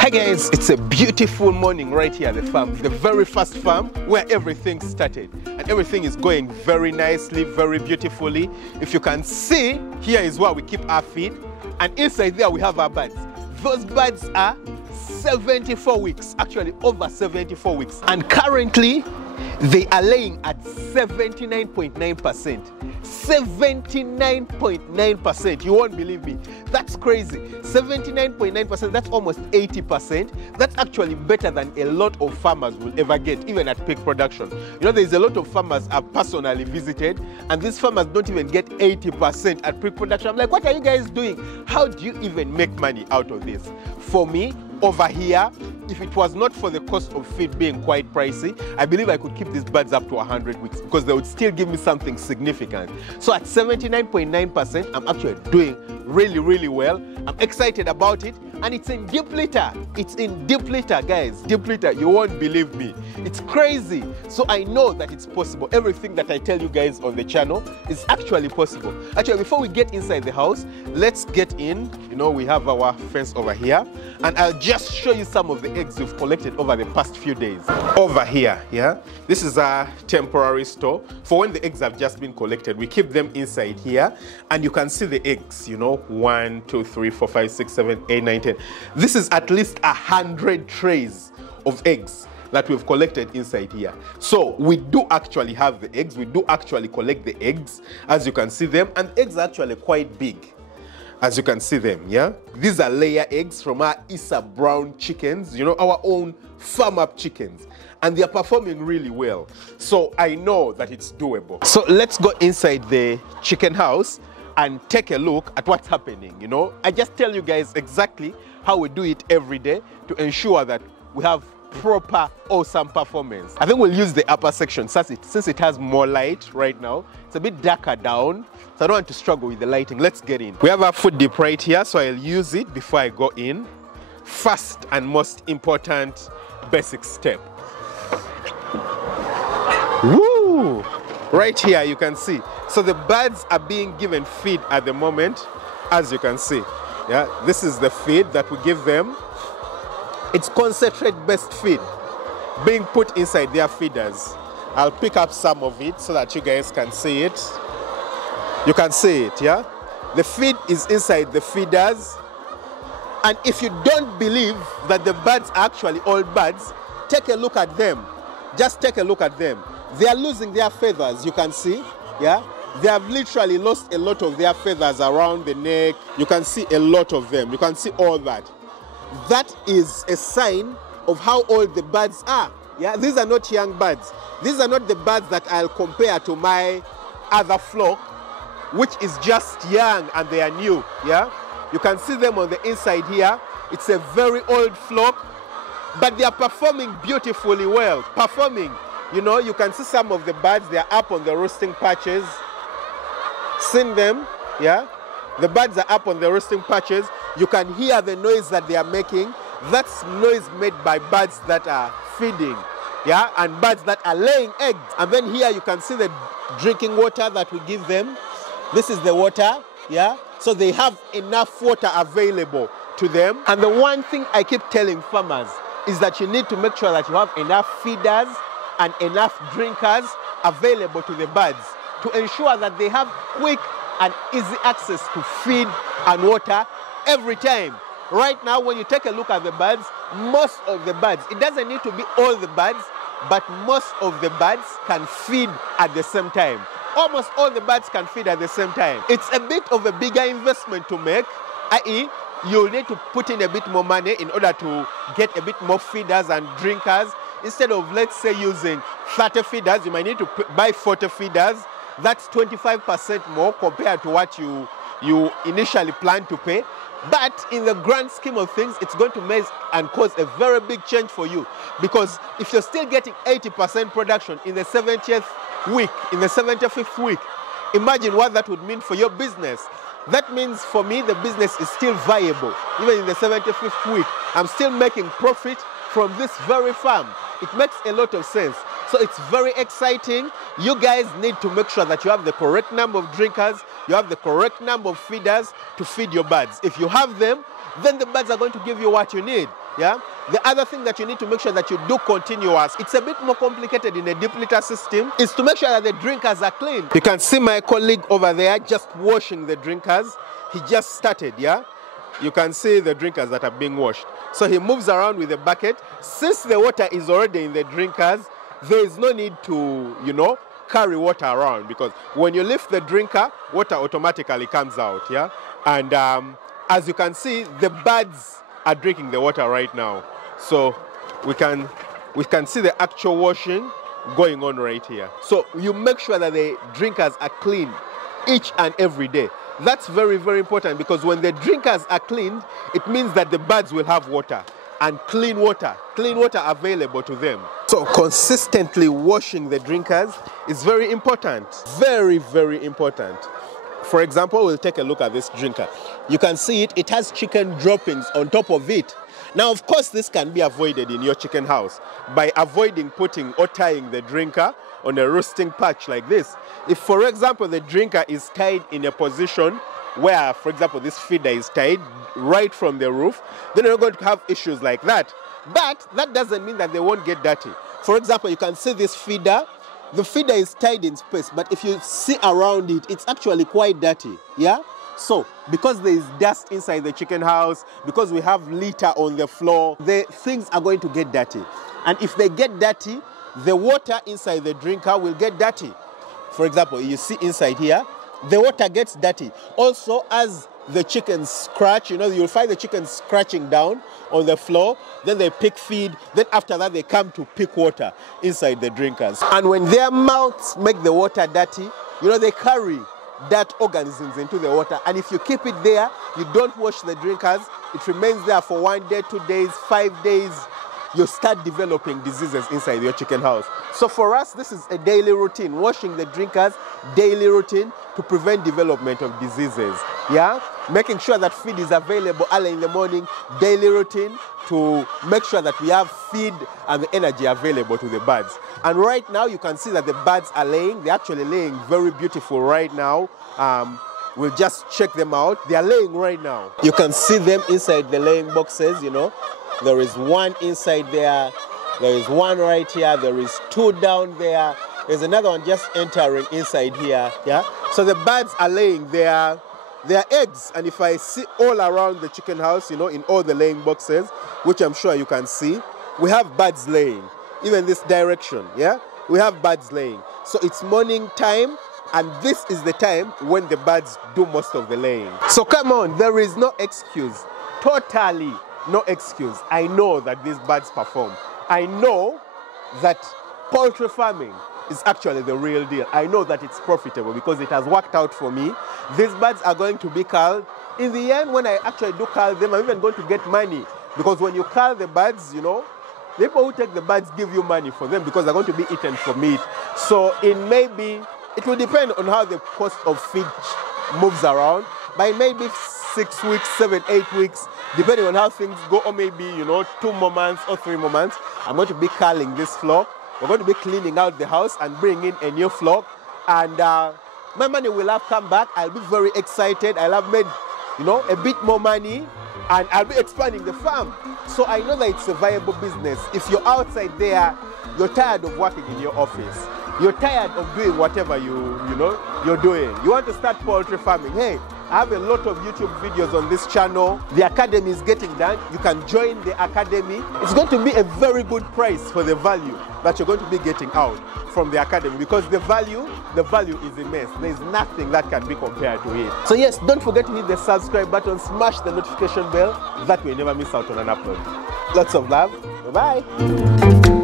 Hi guys, it's a beautiful morning right here at the farm, the very first farm where everything started, and everything is going very nicely, very beautifully. If you can see, here is where we keep our feed, and inside there we have our birds. Those birds are 74 weeks, actually over 74 weeks, and currently they are laying at 79.9%. 79.9%. You won't believe me. That's crazy. 79.9%, that's almost 80%. That's actually better than a lot of farmers will ever get, even at peak production. You know, there's a lot of farmers I've personally visited, and these farmers don't even get 80% at peak production. I'm like, what are you guys doing? How do you even make money out of this? For me, over here, if it was not for the cost of feed being quite pricey, I believe I could keep these birds up to 100 weeks because they would still give me something significant. So at 79.9%, I'm actually doing really, really well. I'm excited about it, and it's in deep litter. It's in deep litter, guys. Deep litter, you won't believe me. It's crazy. So I know that it's possible. Everything that I tell you guys on the channel is actually possible. Actually, before we get inside the house, let's get in. You know, we have our fence over here, and I'll just show you some of the eggs we've collected over the past few days. Over here, yeah, this is a temporary store for when the eggs have just been collected. We keep them inside here, and you can see the eggs, you know, 1, 2, 3, 4, 5, 6, 7, 8, 9, 10. This is at least 100 trays of eggs that we've collected inside here. So we do actually have the eggs. We do actually collect the eggs, as you can see them, and eggs are actually quite big, as you can see them, yeah? These are layer eggs from our Issa Brown chickens, you know, our own farm-up chickens. And they are performing really well. So I know that it's doable. So let's go inside the chicken house and take a look at what's happening, you know? I just tell you guys exactly how we do it every day to ensure that we have proper, awesome performance. I think we'll use the upper section since it has more light right now. It's a bit darker down, so I don't want to struggle with the lighting. Let's get in. We have our food dip right here, so I'll use it before I go in. First and most important basic step. Woo! Right here you can see. So the birds are being given feed at the moment, as you can see. Yeah, this is the feed that we give them. It's concentrate-based feed being put inside their feeders. I'll pick up some of it so that you guys can see it. You can see it, yeah? The feed is inside the feeders. And if you don't believe that the birds are actually old birds, take a look at them. Just take a look at them. They are losing their feathers, you can see, yeah? They have literally lost a lot of their feathers around the neck. You can see a lot of them. You can see all that. That is a sign of how old the birds are. Yeah, these are not young birds. These are not the birds that I'll compare to my other flock, which is just young and they are new. Yeah, you can see them on the inside here. It's a very old flock, but they are performing beautifully well. Performing, you know, you can see some of the birds. They are up on the roosting patches. Seen them? Yeah, the birds are up on the roosting patches. You can hear the noise that they are making. That's noise made by birds that are feeding, yeah, and birds that are laying eggs. And then here you can see the drinking water that we give them. This is the water, yeah, so they have enough water available to them. And the one thing I keep telling farmers is that you need to make sure that you have enough feeders and enough drinkers available to the birds to ensure that they have quick and easy access to feed and water every time. Right now, when you take a look at the birds, most of the birds, it doesn't need to be all the birds, but most of the birds can feed at the same time. Almost all the birds can feed at the same time. It's a bit of a bigger investment to make, i.e., you'll need to put in a bit more money in order to get a bit more feeders and drinkers. Instead of, let's say, using 30 feeders, you might need to buy 40 feeders. That's 25% more compared to what you initially planned to pay. But in the grand scheme of things, it's going to make and cause a very big change for you. Because if you're still getting 80% production in the 70th week, in the 75th week, imagine what that would mean for your business. That means for me, the business is still viable. Even in the 75th week, I'm still making profit from this very farm. It makes a lot of sense. So it's very exciting. You guys need to make sure that you have the correct number of drinkers, you have the correct number of feeders to feed your birds. If you have them, then the birds are going to give you what you need. Yeah. The other thing that you need to make sure that you do continuous, it's a bit more complicated in a deep litter system, is to make sure that the drinkers are clean. You can see my colleague over there just washing the drinkers. He just started, yeah? You can see the drinkers that are being washed. So he moves around with a bucket. Since the water is already in the drinkers, there is no need to, you know, carry water around, because when you lift the drinker, water automatically comes out, yeah? And as you can see, the birds are drinking the water right now. So we can see the actual washing going on right here. So you make sure that the drinkers are clean each and every day. That's very, very important, because when the drinkers are cleaned, it means that the birds will have water, and clean water available to them. So consistently washing the drinkers is very important. Very, very important. For example, we'll take a look at this drinker. You can see it has chicken droppings on top of it. Now, of course, this can be avoided in your chicken house by avoiding putting or tying the drinker on a roosting patch like this. If, for example, the drinker is tied in a position where, for example, this feeder is tied right from the roof, then you're going to have issues like that. But that doesn't mean that they won't get dirty. For example, you can see this feeder. The feeder is tied in space, but if you see around it, it's actually quite dirty, yeah? So, because there is dust inside the chicken house, because we have litter on the floor, the things are going to get dirty. And if they get dirty, the water inside the drinker will get dirty. For example, you see inside here, the water gets dirty. Also, as the chickens scratch, you know, you'll find the chickens scratching down on the floor, then they pick feed, then after that they come to pick water inside the drinkers. And when their mouths make the water dirty, you know, they carry dirt organisms into the water, and if you keep it there, you don't wash the drinkers, it remains there for 1 day, 2 days, 5 days, you start developing diseases inside your chicken house. So for us, this is a daily routine, washing the drinkers, daily routine to prevent development of diseases, yeah? Making sure that feed is available early in the morning, daily routine to make sure that we have feed and the energy available to the birds. And right now, you can see that the birds are laying. They're actually laying very beautiful right now. We'll just check them out. They are laying right now. You can see them inside the laying boxes, you know. There is one inside there. There is one right here. There is two down there. There's another one just entering inside here, yeah? So the birds are laying their eggs, and if I see all around the chicken house, you know, in all the laying boxes, which I'm sure you can see, we have birds laying. Even this direction, yeah? We have birds laying. So it's morning time, and this is the time when the birds do most of the laying. So come on, there is no excuse. Totally no excuse. I know that these birds perform. I know that poultry farming is actually the real deal. I know that it's profitable because it has worked out for me. These birds are going to be culled. In the end, when I actually do cull them, I'm even going to get money, because when you cull the birds, you know, the people who take the birds give you money for them because they're going to be eaten for meat. So it will depend on how the cost of feed moves around, but maybe 6 weeks, 7, 8 weeks, depending on how things go, or maybe, you know, 2 more months or 3 more months, I'm going to be culling this flock. We're going to be cleaning out the house and bringing in a new flock. And my money will have come back. I'll be very excited. I'll have made, you know, a bit more money, and I'll be expanding the farm. So I know that it's a viable business. If you're outside there, you're tired of working in your office, you're tired of doing whatever you're doing, you want to start poultry farming, hey, I have a lot of YouTube videos on this channel. The academy is getting done. You can join the academy. It's going to be a very good price for the value that you're going to be getting out from the academy, because the value is immense. There's nothing that can be compared to it. So yes, don't forget to hit the subscribe button, smash the notification bell, that way you never miss out on an upload. Lots of love. Bye-bye.